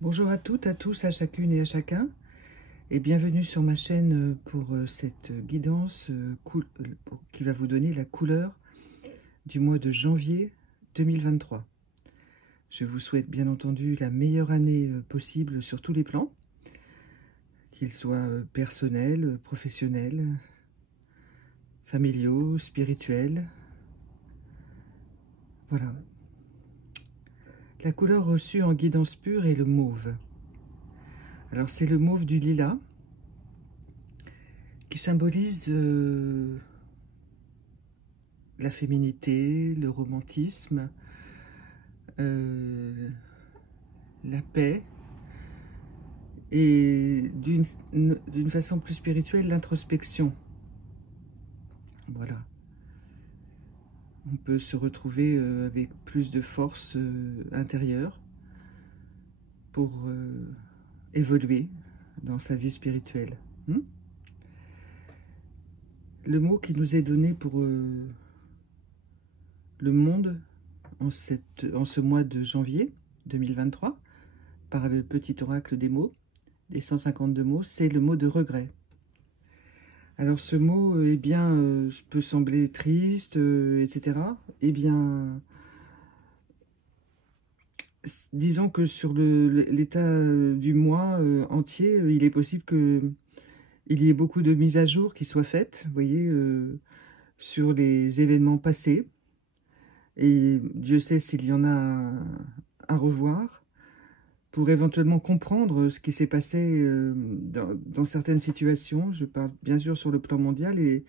Bonjour à toutes, à tous, à chacune et à chacun, et bienvenue sur ma chaîne pour cette guidance qui va vous donner la couleur du mois de janvier 2023. Je vous souhaite bien entendu la meilleure année possible sur tous les plans, qu'ils soient personnels, professionnels, familiaux, spirituels. Voilà. La couleur reçue en guidance pure est le mauve. Alors c'est le mauve du lilas qui symbolise la féminité, le romantisme, la paix et d'une façon plus spirituelle, l'introspection. Voilà. On peut se retrouver avec plus de force intérieure pour évoluer dans sa vie spirituelle. Le mot qui nous est donné pour le monde en ce mois de janvier 2023, par le petit oracle des mots, des 152 mots, c'est le mot de regret. Alors ce mot, eh bien, peut sembler triste, etc. Eh bien, disons que sur l'état du mois entier, il est possible qu'il y ait beaucoup de mises à jour qui soient faites, vous voyez, sur les événements passés. Et Dieu sait s'il y en a à revoir, pour éventuellement comprendre ce qui s'est passé dans certaines situations. Je parle bien sûr sur le plan mondial, et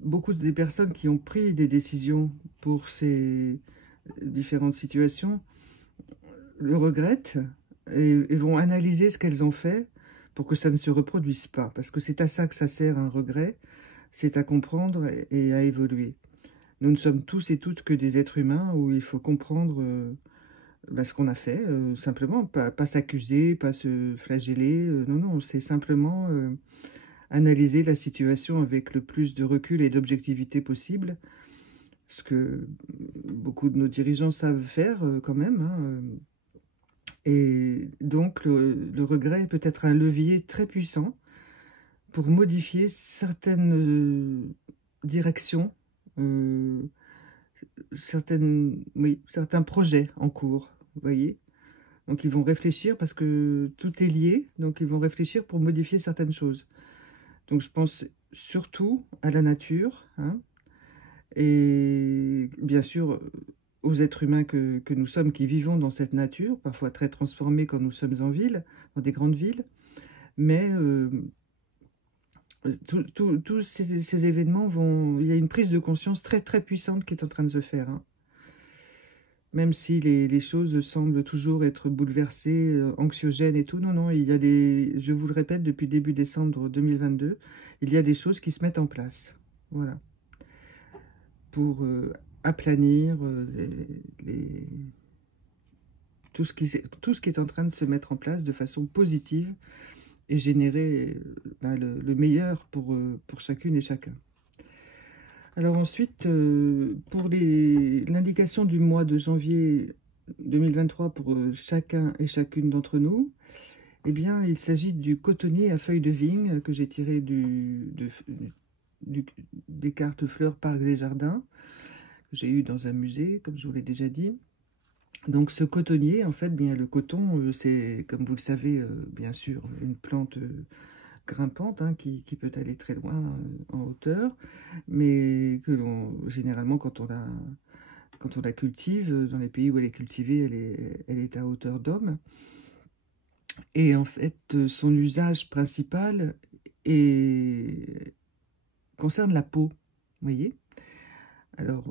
beaucoup des personnes qui ont pris des décisions pour ces différentes situations le regrettent et vont analyser ce qu'elles ont fait pour que ça ne se reproduise pas. Parce que c'est à ça que ça sert un regret, c'est à comprendre et à évoluer. Nous ne sommes tous et toutes que des êtres humains où il faut comprendre ce qu'on a fait, simplement, pas s'accuser, pas se flageller, non, non, c'est simplement analyser la situation avec le plus de recul et d'objectivité possible, ce que beaucoup de nos dirigeants savent faire quand même, hein. Et donc le regret peut être un levier très puissant pour modifier certaines directions, euh, certains projets en cours, vous voyez. Donc ils vont réfléchir parce que tout est lié, donc ils vont réfléchir pour modifier certaines choses. Donc je pense surtout à la nature, hein, et bien sûr aux êtres humains que nous sommes, qui vivons dans cette nature, parfois très transformée quand nous sommes en ville, dans des grandes villes. Mais tous ces événements vont... Il y a une prise de conscience très très puissante qui est en train de se faire, hein. Même si les choses semblent toujours être bouleversées, anxiogènes et tout, non, non, il y a je vous le répète, depuis début décembre 2022, il y a des choses qui se mettent en place. Voilà. Pour aplanir tout ce qui est en train de se mettre en place de façon positive et générer le meilleur pour chacune et chacun. Alors ensuite, pour l'indication du mois de janvier 2023 pour chacun et chacune d'entre nous, eh bien, il s'agit du cotonnier à feuilles de vigne que j'ai tiré des cartes fleurs, parcs et jardins, que j'ai eu dans un musée, comme je vous l'ai déjà dit. Donc ce cotonnier, en fait, bien le coton, c'est, comme vous le savez, bien sûr, une plante grimpante, hein, qui peut aller très loin en hauteur, mais que généralement quand on la cultive, dans les pays où elle est cultivée, elle est à hauteur d'homme. Et en fait, son usage principal concerne la peau, vous voyez. Alors,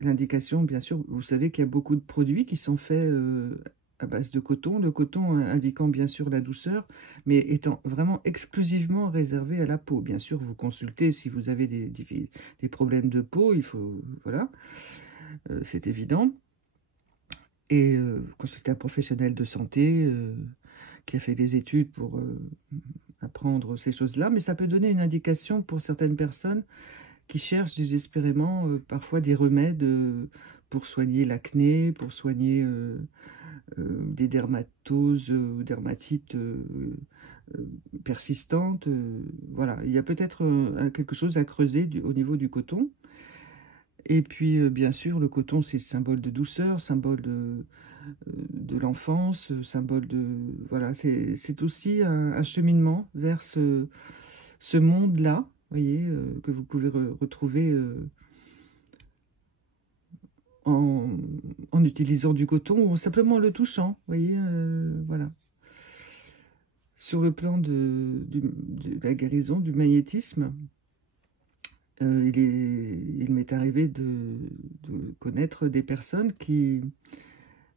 l'indication, bien sûr, vous savez qu'il y a beaucoup de produits qui sont faits à base de coton. Le coton indiquant bien sûr la douceur, mais étant vraiment exclusivement réservé à la peau. Bien sûr, vous consultez si vous avez des problèmes de peau, il faut, voilà, c'est évident. Et consulter un professionnel de santé qui a fait des études pour apprendre ces choses-là. Mais ça peut donner une indication pour certaines personnes qui cherchent désespérément parfois des remèdes pour soigner l'acné, pour soigner des dermatoses ou dermatites persistantes. Voilà, il y a peut-être quelque chose à creuser au niveau du coton. Et puis, bien sûr, le coton, c'est symbole de douceur, symbole de l'enfance, symbole de... Voilà, c'est aussi un cheminement vers ce monde-là, vous voyez, que vous pouvez retrouver en utilisant du coton ou simplement en le touchant, vous voyez, voilà. Sur le plan de la guérison, du magnétisme, il m'est arrivé de connaître des personnes qui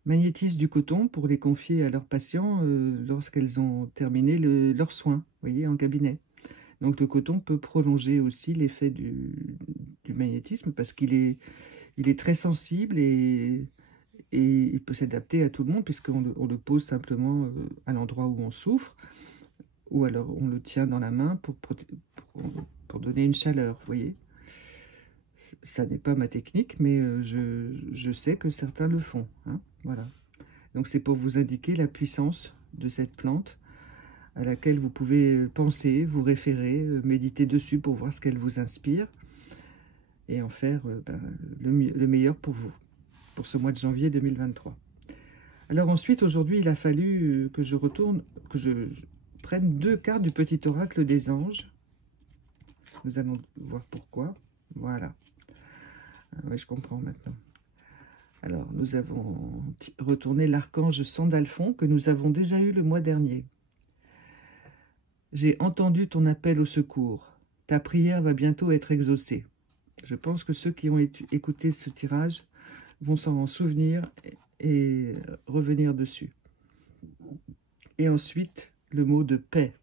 magnétisent du coton pour les confier à leurs patients lorsqu'elles ont terminé leurs soins, vous voyez, en cabinet. Donc le coton peut prolonger aussi l'effet du magnétisme parce qu'il est très sensible et il peut s'adapter à tout le monde puisqu'on le pose simplement à l'endroit où on souffre ou alors on le tient dans la main pour donner une chaleur, vous voyez. Ça n'est pas ma technique, mais je sais que certains le font, hein, voilà. Donc c'est pour vous indiquer la puissance de cette plante à laquelle vous pouvez penser, vous référer, méditer dessus pour voir ce qu'elle vous inspire et en faire le meilleur pour vous, pour ce mois de janvier 2023. Alors ensuite, aujourd'hui, il a fallu que je prenne 2 cartes du petit oracle des anges. Nous allons voir pourquoi. Voilà. Ah, oui, je comprends maintenant. Alors, nous avons retourné l'archange Sandalphon que nous avons déjà eu le mois dernier. J'ai entendu ton appel au secours. Ta prière va bientôt être exaucée. Je pense que ceux qui ont écouté ce tirage vont s'en souvenir et revenir dessus. Et ensuite, le mot de paix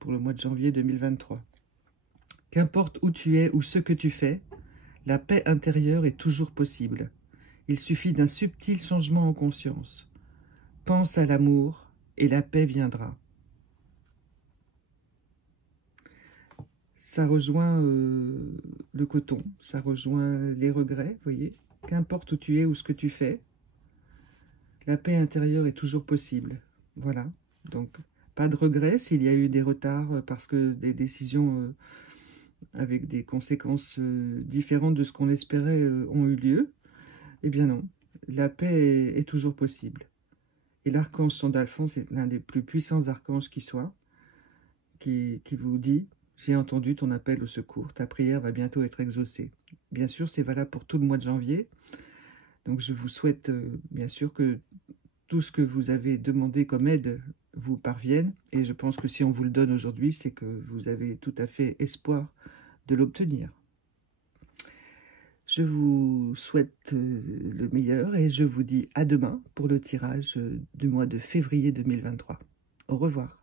pour le mois de janvier 2023. Qu'importe où tu es ou ce que tu fais, la paix intérieure est toujours possible. Il suffit d'un subtil changement en conscience. Pense à l'amour et la paix viendra. Ça rejoint le coton, ça rejoint les regrets, vous voyez. Qu'importe où tu es ou ce que tu fais, la paix intérieure est toujours possible. Voilà, donc pas de regrets s'il y a eu des retards parce que des décisions avec des conséquences différentes de ce qu'on espérait ont eu lieu. Eh bien non, la paix est toujours possible. Et l'archange Sandalphon, c'est l'un des plus puissants archanges qui soit, qui vous dit « J'ai entendu ton appel au secours, ta prière va bientôt être exaucée ». Bien sûr, c'est valable pour tout le mois de janvier. Donc je vous souhaite bien sûr que tout ce que vous avez demandé comme aide vous parvienne. Et je pense que si on vous le donne aujourd'hui, c'est que vous avez tout à fait espoir de l'obtenir. Je vous souhaite le meilleur et je vous dis à demain pour le tirage du mois de février 2023. Au revoir.